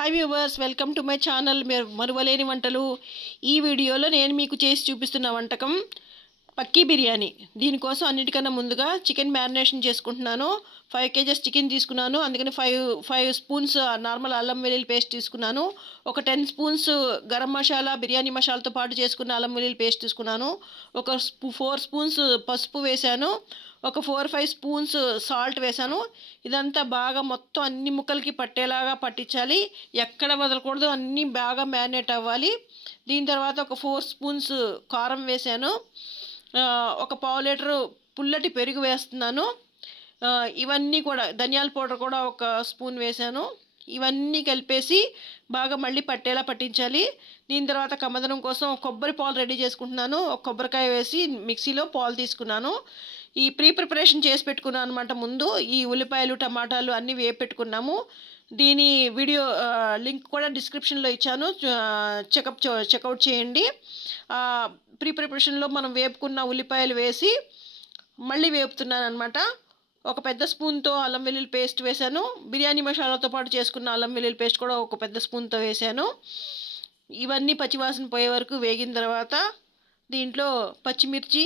Hi viewers, welcome to my channel మరువలేని వంటలు. ఈ వీడియోలో నేను మీకు చేసి చూపిస్తున్న వంటకం పక్కీ బిర్యానీ. దీనికోసం అన్నిటికన్నా ముందుగా చికెన్ మ్యారినేషన్ చేసుకుంటున్నాను. 5 కేజెస్ చికెన్ తీసుకున్నాను. అందుకని ఫైవ్ స్పూన్స్ నార్మల్ అల్లం వెల్లుల్లి పేస్ట్ తీసుకున్నాను. ఒక 10 స్పూన్స్ గరం మసాలా, బిర్యానీ మసాలాతో పాటు చేసుకున్న అల్లం వెల్లుల్లి పేస్ట్ తీసుకున్నాను. ఒక 4 స్పూన్స్ పసుపు వేశాను. ఒక 4-5 స్పూన్స్ సాల్ట్ వేశాను. ఇదంతా బాగా మొత్తం అన్ని ముక్కలకి పట్టేలాగా పట్టించాలి. ఎక్కడ వదలకూడదు, అన్నీ బాగా మ్యారినేట్ అవ్వాలి. దీని తర్వాత ఒక 4 స్పూన్స్ కారం వేశాను. ఒక పావు లీటరు పుల్లటి పెరుగు వేస్తున్నాను. ఇవన్నీ కూడా ధనియాల పౌడర్ కూడా ఒక స్పూన్ వేశాను. ఇవన్నీ కలిపేసి బాగా మళ్ళీ పట్టేలా పట్టించాలి. దీని తర్వాత కమ్మదనం కోసం కొబ్బరి పాలు రెడీ చేసుకుంటున్నాను. ఒక కొబ్బరికాయ వేసి మిక్సీలో పాలు తీసుకున్నాను. ఈ ప్రిపరేషన్ చేసి పెట్టుకున్నాను అనమాట. ముందు ఈ ఉల్లిపాయలు, టమాటాలు అన్నీ వేపి పెట్టుకున్నాము. దీని వీడియో లింక్ కూడా డిస్క్రిప్షన్లో ఇచ్చాను, చెక్అవుట్ చేయండి. ప్రిపరేషన్లో మనం వేపుకున్న ఉల్లిపాయలు వేసి మళ్ళీ వేపుతున్నాను అనమాట. ఒక పెద్ద స్పూన్తో అల్లం వెల్లుల్లి పేస్ట్ వేశాను. బిర్యానీ మసాలాతో పాటు చేసుకున్న అల్లం వెల్లుల్లి పేస్ట్ కూడా ఒక పెద్ద స్పూన్తో వేశాను. ఇవన్నీ పచ్చివాసన పోయే వరకు వేగిన తర్వాత దీంట్లో పచ్చిమిర్చి,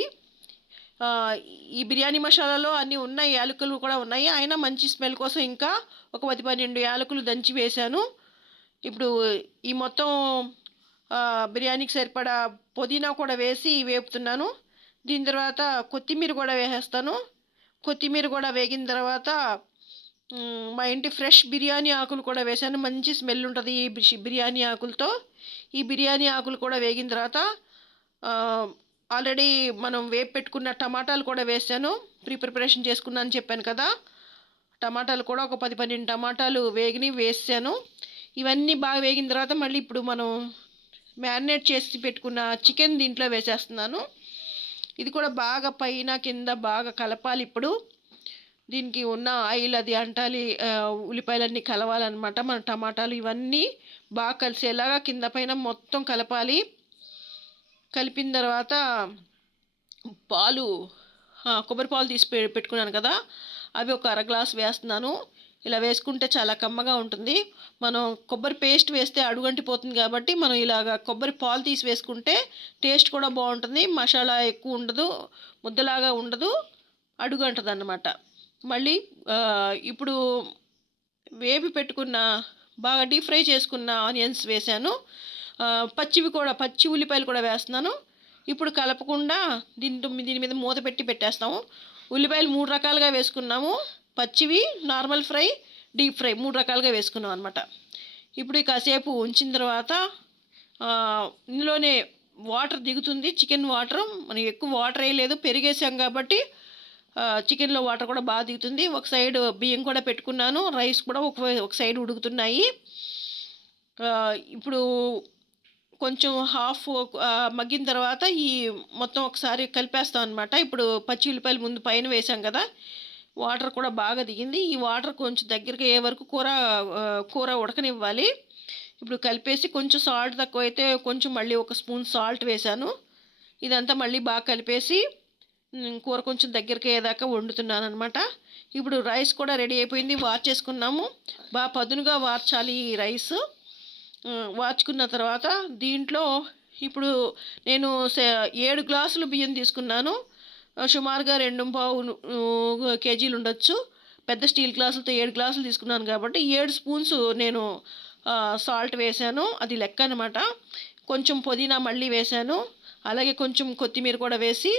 ఈ బిర్యానీ మసాలాలో అన్నీ ఉన్నాయి, యాలకులు కూడా ఉన్నాయి. అయినా మంచి స్మెల్ కోసం ఇంకా ఒక 10-12 యాలకులు దంచి వేశాను. ఇప్పుడు ఈ మొత్తం బిర్యానీకి సరిపడా పుదీనా కూడా వేసి వేపుతున్నాను. దీని తర్వాత కొత్తిమీర కూడా వేసేస్తాను. కొత్తిమీర కూడా వేగిన తర్వాత మా ఇంటి ఫ్రెష్ బిర్యానీ ఆకులు కూడా వేశాను. మంచి స్మెల్ ఉంటుంది ఈ బిర్యానీ ఆకులతో. ఈ బిర్యానీ ఆకులు కూడా వేగిన తర్వాత ఆల్రెడీ మనం వేపు పెట్టుకున్న టమాటాలు కూడా వేసాను. ప్రిపరేషన్ చేసుకున్నాను చెప్పాను కదా. టమాటాలు కూడా ఒక 10-12 టమాటాలు వేసాను. ఇవన్నీ బాగా వేగిన తర్వాత మళ్ళీ ఇప్పుడు మనం మ్యారినేట్ చేసి పెట్టుకున్న చికెన్ దీంట్లో వేసేస్తున్నాను. ఇది కూడా బాగా పైన కింద బాగా కలపాలి. ఇప్పుడు దీనికి ఉన్న ఆయిల్ అది అంటాలి, ఉల్లిపాయలన్నీ కలవాలన్నమాట. మన టమాటాలు ఇవన్నీ బాగా కలిసేలాగా కింద పైన మొత్తం కలపాలి. కలిపిన తర్వాత కొబ్బరి పాలు తీసి పెట్టుకున్నాను కదా, అవి ఒక 1/2 గ్లాస్ వేస్తున్నాను. ఇలా వేసుకుంటే చాలా కమ్మగా ఉంటుంది. మనం కొబ్బరి పేస్ట్ వేస్తే అడుగంటిపోతుంది కాబట్టి మనం ఇలాగ కొబ్బరి పాలు తీసి వేసుకుంటే టేస్ట్ కూడా బాగుంటుంది. మసాలా ఎక్కువ ఉండదు, ముద్దలాగా ఉండదు, అడుగంటది అన్నమాట. మళ్ళీ ఇప్పుడు వేపి పెట్టుకున్న బాగా డీప్ ఫ్రై చేసుకున్న ఆనియన్స్ వేసాను. పచ్చి ఉల్లిపాయలు కూడా వేస్తున్నాను. ఇప్పుడు కలపకుండా దీని మీద మూత పెట్టేస్తాము. ఉల్లిపాయలు 3 రకాలుగా వేసుకున్నాము. పచ్చివి, నార్మల్ ఫ్రై, డీప్ ఫ్రై 3 రకాలుగా వేసుకున్నాం అనమాట. ఇప్పుడు కాసేపు ఉంచిన తర్వాత ఇందులోనే వాటర్ దిగుతుంది, చికెన్ వాటర్. మనం ఎక్కువ వాటర్ వేయలేదు, పెరిగేసాం కాబట్టి చికెన్లో వాటర్ కూడా బాగా దిగుతుంది. ఒక సైడ్ బియ్యం కూడా పెట్టుకున్నాను, రైస్ కూడా ఒక సైడ్ ఉడుకుతున్నాయి. ఇప్పుడు కొంచెం హాఫ్ మగ్గిన తర్వాత ఈ మొత్తం ఒకసారి కలిపేస్తాం అనమాట. ఇప్పుడు పచ్చి ఉల్లిపాయలు ముందు పైన వేసాం కదా, వాటర్ కూడా బాగా దిగింది. ఈ వాటర్ కొంచెం దగ్గరికి అయ్యే వరకు కూర ఉడకనివ్వాలి. ఇప్పుడు కలిపేసి కొంచెం సాల్ట్ తక్కువైతే కొంచెం మళ్ళీ ఒక స్పూన్ సాల్ట్ వేశాను. ఇదంతా మళ్ళీ బాగా కలిపేసి కూర కొంచెం దగ్గరికి అయ్యేదాకా వండుతున్నాను అనమాట. ఇప్పుడు రైస్ కూడా రెడీ అయిపోయింది, వార్చేసుకున్నాము. బాగా పదునుగా వార్చాలి ఈ రైస్. వార్చుకున్న తర్వాత దీంట్లో ఇప్పుడు నేను 7 గ్లాసులు బియ్యం తీసుకున్నాను. సుమారుగా 2.25 కేజీలు ఉండొచ్చు. పెద్ద స్టీల్ గ్లాసులతో 7 గ్లాసులు తీసుకున్నాను కాబట్టి 7 స్పూన్స్ నేను సాల్ట్ వేశాను, అది లెక్క అనమాట. కొంచెం పుదీనా మళ్ళీ వేశాను. అలాగే కొంచెం కొత్తిమీర కూడా వేసి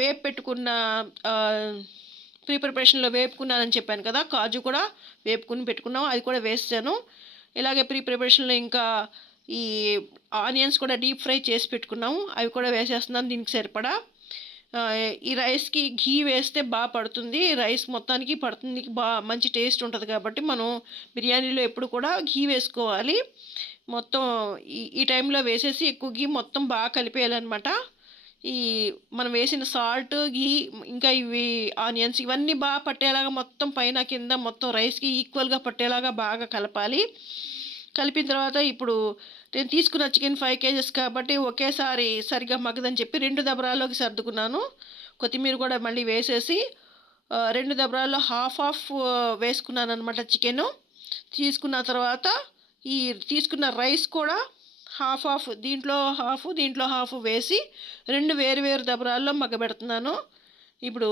వేపు పెట్టుకున్న ప్రిపరేషన్లో వేపుకున్నానని చెప్పాను కదా, కాజు కూడా వేపుకుని పెట్టుకున్నాం, అది కూడా వేసాను. ఇలాగే ప్రిపరేషన్లో ఇంకా ఈ ఆనియన్స్ కూడా డీప్ ఫ్రై చేసి పెట్టుకున్నాము, అవి కూడా వేసేస్తున్నాను దీనికి సరిపడా. ఈ రైస్కి ఘీ వేస్తే బాగా పడుతుంది, రైస్ మొత్తానికి పడుతుంది, బాగా మంచి టేస్ట్ ఉంటుంది కాబట్టి మనం బిర్యానీలో ఎప్పుడు కూడా ఘీ వేసుకోవాలి. మొత్తం ఈ టైంలో వేసేసి ఎక్కువ ఘీ మొత్తం బాగా కలిపేయాలన్నమాట. ఈ మనం వేసిన సాల్ట్, ఘీ, ఇంకా ఇవి ఆనియన్స్ ఇవన్నీ బాగా పట్టేలాగా మొత్తం పైన కింద మొత్తం రైస్కి ఈక్వల్గా పట్టేలాగా బాగా కలపాలి. కలిపిన తర్వాత ఇప్పుడు నేను తీసుకున్న చికెన్ 5 కేజెస్ కాబట్టి ఒకేసారి సరిగ్గా మగ్గదని చెప్పి 2 దబరాల్లోకి సర్దుకున్నాను. కొత్తిమీర కూడా మళ్ళీ వేసేసి 2 దబరాల్లో హాఫ్ వేసుకున్నాను అనమాట చికెను. తీసుకున్న తర్వాత ఈ తీసుకున్న రైస్ కూడా హాఫ్ దీంట్లో హాఫ్ వేసి 2 వేరు దబరాల్లో మగ్గబెడుతున్నాను. ఇప్పుడు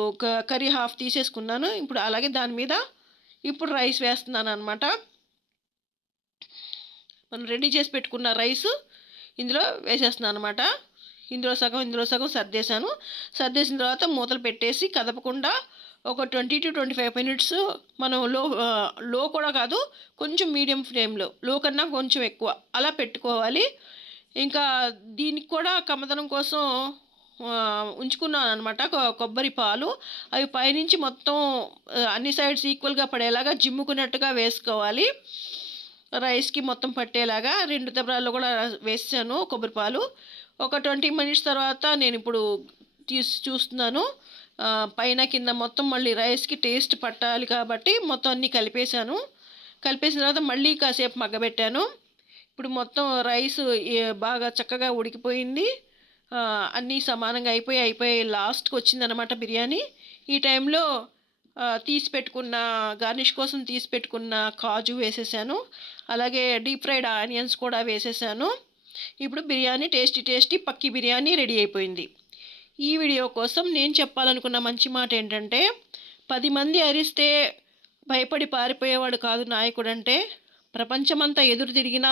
కర్రీ హాఫ్ తీసేసుకున్నాను. ఇప్పుడు అలాగే దాని మీద ఇప్పుడు రైస్ వేస్తున్నాను అనమాట. మనం రెడీ చేసి పెట్టుకున్న రైస్ ఇందులో వేసేస్తున్నాను అనమాట. ఇందులో సగం సర్దేశాను. సర్దేసిన తర్వాత మూతలు పెట్టేసి కదపకుండా ఒక 20 to 25 మినిట్స్ మనం లో కూడా కాదు, కొంచెం మీడియం ఫ్లేమ్లో, లో కన్నా కొంచెం ఎక్కువ అలా పెట్టుకోవాలి. ఇంకా దీనికి కూడా కమ్మదనం కోసం ఉంచుకున్నాను అనమాట కొబ్బరి పాలు. అవి పైనుంచి మొత్తం అన్ని సైడ్స్ ఈక్వల్గా పడేలాగా జిమ్ముకున్నట్టుగా వేసుకోవాలి. రైస్కి మొత్తం పట్టేలాగా 2 దబరాల్లో కూడా వేసాను కొబ్బరి పాలు. ఒక 20 మినిట్స్ తర్వాత నేను ఇప్పుడు తీసి చూస్తున్నాను. పైన కింద మొత్తం మళ్ళీ రైస్కి టేస్ట్ పట్టాలి కాబట్టి మొత్తం అన్నీ కలిపేశాను. కలిపేసిన తర్వాత మళ్ళీ కాసేపు మగ్గబెట్టాను. ఇప్పుడు మొత్తం రైస్ బాగా చక్కగా ఉడికిపోయింది. అన్నీ సమానంగా అయిపోయి లాస్ట్కి వచ్చిందనమాట బిర్యానీ. ఈ టైంలో తీసి పెట్టుకున్న గార్నిష్ కోసం తీసి పెట్టుకున్న కాజు వేసేసాను. అలాగే డీప్ ఫ్రైడ్ ఆనియన్స్ కూడా వేసేసాను. ఇప్పుడు బిర్యానీ టేస్టీ పక్కీ బిర్యానీ రెడీ అయిపోయింది. ఈ వీడియో కోసం నేను చెప్పాలనుకున్న మంచి మాట ఏంటంటే, 10 మంది అరిస్తే భయపడి పారిపోయేవాడు కాదు నాయకుడు అంటే. ప్రపంచమంతా ఎదురు తిరిగినా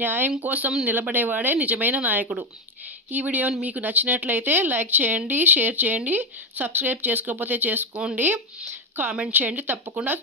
న్యాయం కోసం నిలబడేవాడే నిజమైన నాయకుడు. ఈ వీడియోని మీకు నచ్చినట్లయితే లైక్ చేయండి, షేర్ చేయండి, సబ్స్క్రైబ్ చేసుకోకపోతే చేసుకోండి, కామెంట్ చేయండి తప్పకుండా.